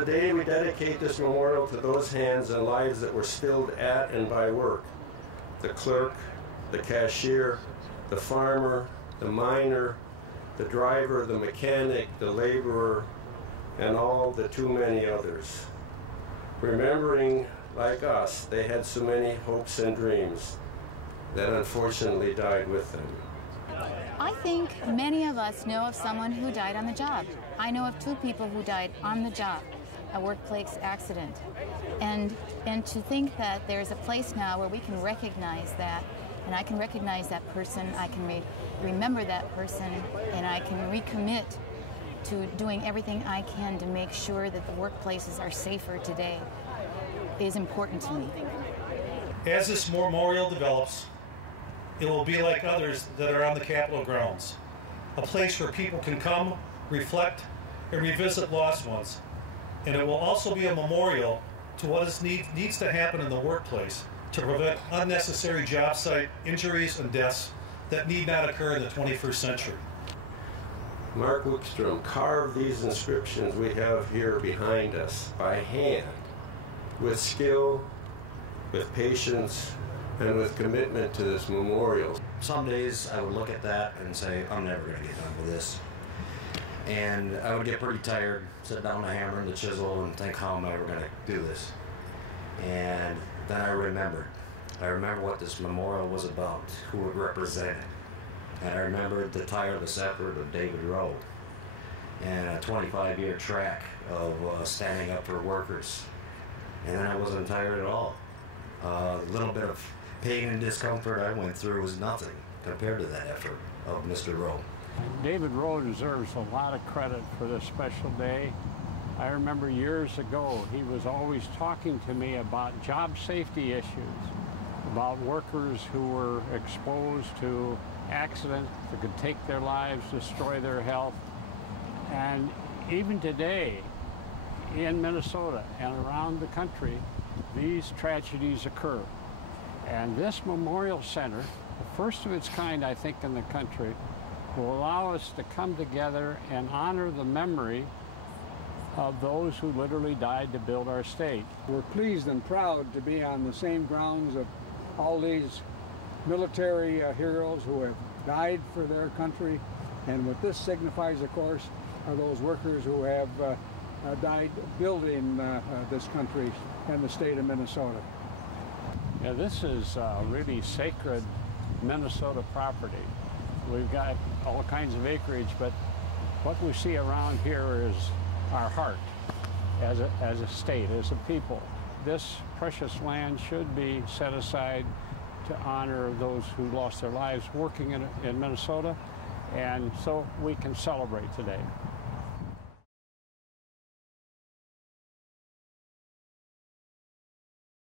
Today we dedicate this memorial to those hands and lives that were spilled at and by work. The clerk, the cashier, the farmer, the miner, the driver, the mechanic, the laborer, and all the too many others. Remembering, like us, they had so many hopes and dreams that unfortunately died with them. I think many of us know of someone who died on the job. I know of 2 people who died on the job, a workplace accident. And to think that there's a place now where we can recognize that, and I can recognize that person, I can remember that person, and I can recommit to doing everything I can to make sure that the workplaces are safer today is important to me. As this memorial develops, it will be like others that are on the Capitol grounds, a place where people can come, reflect, and revisit lost ones. And it will also be a memorial to what needs to happen in the workplace to prevent unnecessary job site injuries and deaths that need not occur in the 21st century. Mark Wickstrom carved these inscriptions we have here behind us by hand, with skill, with patience, and with commitment to this memorial. Some days I would look at that and say, I'm never going to get done with this. And I would get pretty tired, sit down the hammer and the chisel and think, how am I ever going to do this? And then I remembered what this memorial was about, who it represented. And I remembered the tireless effort of David Roe and a 25-year track of standing up for workers. And then I wasn't tired at all. A little bit of pain and discomfort I went through was nothing compared to that effort of Mr. Roe. David Roe deserves a lot of credit for this special day. I remember years ago he was always talking to me about job safety issues, about workers who were exposed to accidents that could take their lives, destroy their health. And even today in Minnesota and around the country, these tragedies occur. And this memorial center, the first of its kind, I think, in the country, will allow us to come together and honor the memory of those who literally died to build our state. We're pleased and proud to be on the same grounds of all these military heroes who have died for their country, and what this signifies, of course, are those workers who have died building this country and the state of Minnesota. Yeah, this is really sacred Minnesota property. We've got all kinds of acreage, but what we see around here is our heart as a state, as a people. This precious land should be set aside to honor those who lost their lives working in Minnesota, and so we can celebrate today.